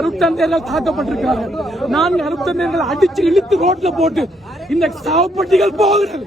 அருட்தந்தையர்கள் தாக்கப்பட்டிருக்கிறார்கள் நான்கு அருட்தந்தையர்கள் அடிச்சு இழுத்து ரோட்ல போட்டு இந்த சாவப்பட்டிகள் போகிறது.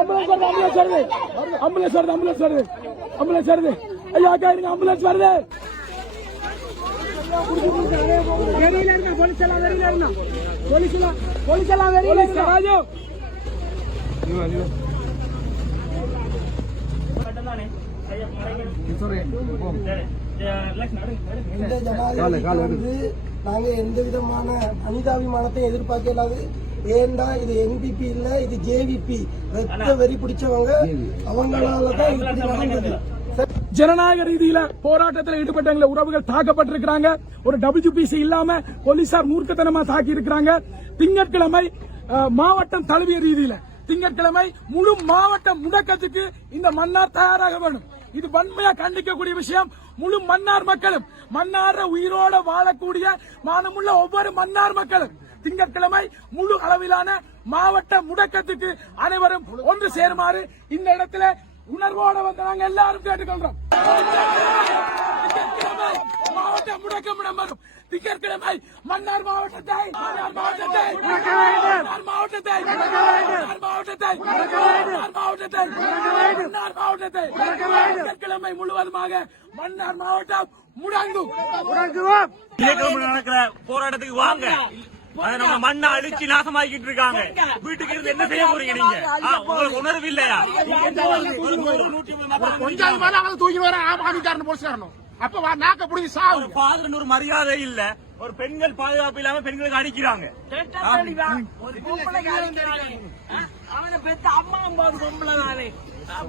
ஆம்புலன்ஸ் வருது ஆம்புலன்ஸ் வருது. ஆம்புலன்ஸ் வருது ஆம்புலன்ஸ் வருது. ஐயா அக்கா இருங்க ஆம்புலன்ஸ் வருது. வெளியில இருங்க போலீஸ் எல்லாம் வெளியில இருங்க. போலீஸ் எல்லாம் போலீஸ் எல்லாம் வெளியில இருங்க. ராஜு. இந்த ஜனாதிபதிக்கு வந்து நாங்க எந்த விதமான மனிதாபிமானத்தையும் எதிர்பார்க்க இல்லாது ஏண்டா இது என்பிபி இல்ல இது ஜேவிபி ரத்த வெறி பிடிச்சவங்க அவங்களால தான் இது இப்படி நடந்தது. ஜனநாயக ரீதியில போராட்டத்தில் ஈடுபட்ட எங்களை உறவுகள் தாக்கப்பட்டிருக்கிறாங்க. ஒரு டபிள்யூபிசி இல்லாம போலீசார் மூர்க்கத்தனமா தாக்கி இருக்கிறாங்க திங்கட்கிழமை மாவட்டம் தழுவிய ரீதியில திங்கட்கிழமை முழு மாவட்ட முடக்கத்துக்கு இந்த மன்னார் தயாராக வேணும் இது வன்மையா கண்டிக்கக்கூடிய விஷயம். முழு மன்னார் மக்களும் மன்னார உயிரோட வாழக்கூடிய மானமுள்ள ஒவ்வொரு மன்னார் மக்களும். திங்கட்கிழமை முழு அளவிலான மாவட்ட முடக்கத்துக்கு அனைவரும் ஒன்று சேருமாறு இந்த இடத்துல உணர்வோடு வந்து நாங்கள் எல்லாரும் கேட்டுக்கொள்றோம். மாவட்ட முடக்கம் இடம்பெறும் திங்கட்கிழமை மன்னார் மாவட்டத்தை மன்னார் மாவட்டத்தை மன்னார் மாவட்டத்தை மன்னார் மாவட்டத்தை மன்னார் மாவட்டத்தை மன்னார் மாவட்டத்தை. திங்கட்கிழமை முழுவதுமாக மன்னார் மாவட்டம் முடங்கும். முடங்குவோம் நடக்கிற போராட்டத்துக்கு வாங்க. அதை நம்ம மண்ணை அழிச்சு நாசமாக்கிட்டு இருக்காங்க. வீட்டுக்கு இருந்து என்ன செய்ய போறீங்க நீங்க? ஆ, உங்களுக்கு உணர்வு இல்லையா? கொஞ்சம் மேல அவன் தூக்கி வர ஆமாக்காரன் போலீஸ்காரனும் அப்ப வா- நாக்க புடிச்சு சாவு. ஒரு ஃபாதர்னு ஒரு மரியாதை இல்ல. ஒரு பெண்கள் பாதுகாப்பு இல்லாம பெண்களுக்கு அடிக்கிறாங்க. அவனை பெத்த அம்மா அம்மாவது பொம்பளை தானே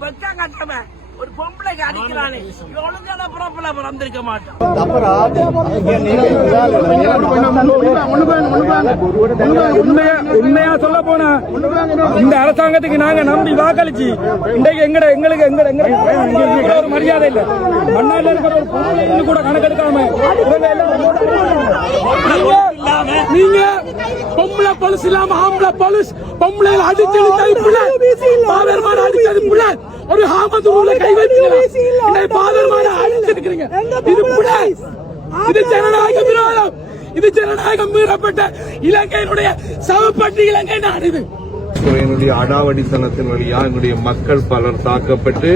வெக்கம் கட்டவன். ஒரு பொம்பளைக்கு அடிக்கிறானே. ஒழுங்கான பிறப்புல பிறந்திருக்க மாட்டான் உண்மையா சொல்ல போனா இந்த அரசாங்கத்துக்கு நாங்க நம்பி வாக்களிச்சு. இன்றைக்கு எங்கட எங்களுக்கு எங்கட எங்க ஒரு மரியாதை இல்ல. மண்ணால இருக்கிற ஒரு பொருளைன்னு கூட கணக்கெடுக்காம நீங்க பொம்பளை பொலிஸ் இல்லாம ஆம்பளை பொலிஸ் பொம்பளை அடிச்சது இழுத்தது அடிச்சது பிள்ளை ஒரு ஹாமதூர்ல கை வைத்தீங்க பாதர் மாடு அடிச்சிருக்கிறீங்க இது புள்ள இது ஜனநாயக விரோதம். இது ஜனநாயகம் மீறப்பட்ட இலங்கையினுடைய சவப்பட்டி இலங்கை நாடு இது. என்னுடைய அடாவடித்தனத்தின் வழியா என்னுடைய மக்கள் பலர் தாக்கப்பட்டு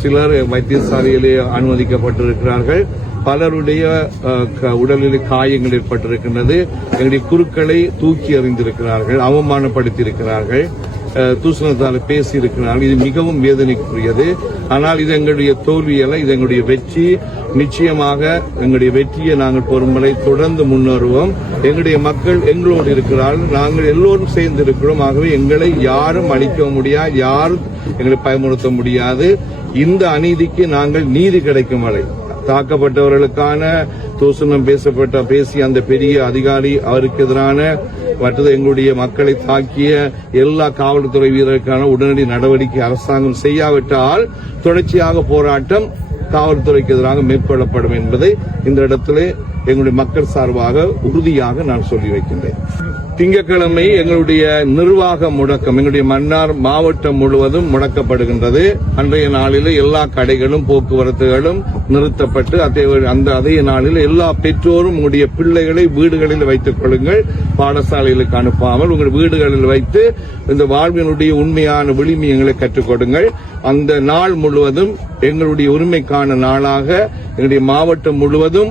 சிலர் வைத்தியசாலையிலே அனுமதிக்கப்பட்டிருக்கிறார்கள். பலருடைய உடலில் காயங்கள் ஏற்பட்டிருக்கின்றது. எங்களுடைய குருக்களை தூக்கி எறிந்திருக்கிறார்கள் அவமானப்படுத்தியிருக்கிறார்கள். தூசணத்தால் பேசியிருக்கிறார்கள் இது மிகவும் வேதனைக்குரியது. ஆனால் இது எங்களுடைய தோல்வி அல்ல இது எங்களுடைய வெற்றி. நிச்சயமாக எங்களுடைய வெற்றியை நாங்கள் பொறுமுறை தொடர்ந்து முன்னேறுவோம். எங்களுடைய மக்கள் எங்களோடு இருக்கிறார்கள். நாங்கள் எல்லோரும் சேர்ந்து இருக்கிறோம் ஆகவே எங்களை யாரும் அழிக்க முடியாது யாரும் எங்களை பயமுறுத்த முடியாது. இந்த அநீதிக்கு நாங்கள் நீதி கிடைக்கும் வரை. தாக்கப்பட்டவர்களுக்கான தூசணம் பேசப்பட்ட பேசிய அந்த பெரிய அதிகாரி அவருக்கு எதிரான மற்றது எங்களுடைய மக்களை தாக்கிய எல்லா காவல்துறை வீரருக்கான உடனடி நடவடிக்கை அரசாங்கம் செய்யாவிட்டால் தொடர்ச்சியாக போராட்டம் காவல்துறைக்கு எதிராக மேற்கொள்ளப்படும் என்பதை இந்த இடத்திலே எங்களுடைய மக்கள் சார்பாக உறுதியாக நான் சொல்லி வைக்கின்றேன். திங்கட்கிழமை எங்களுடைய நிர்வாக முடக்கம் எங்களுடைய மன்னார் மாவட்டம் முழுவதும் முடக்கப்படுகின்றது. அன்றைய நாளில் எல்லா கடைகளும் போக்குவரத்துகளும் நிறுத்தப்பட்டு அதே அந்த அதே நாளில் எல்லா பெற்றோரும் உங்களுடைய பிள்ளைகளை வீடுகளில் வைத்துக் கொள்ளுங்கள். பாடசாலைகளுக்கு அனுப்பாமல் உங்கள் வீடுகளில் வைத்து இந்த வாழ்வினுடைய உண்மையான விளிமியங்களை கற்றுக் கொடுங்கள். அந்த நாள் முழுவதும் எங்களுடைய உரிமைக்கான நாளாக எங்களுடைய மாவட்டம் முழுவதும்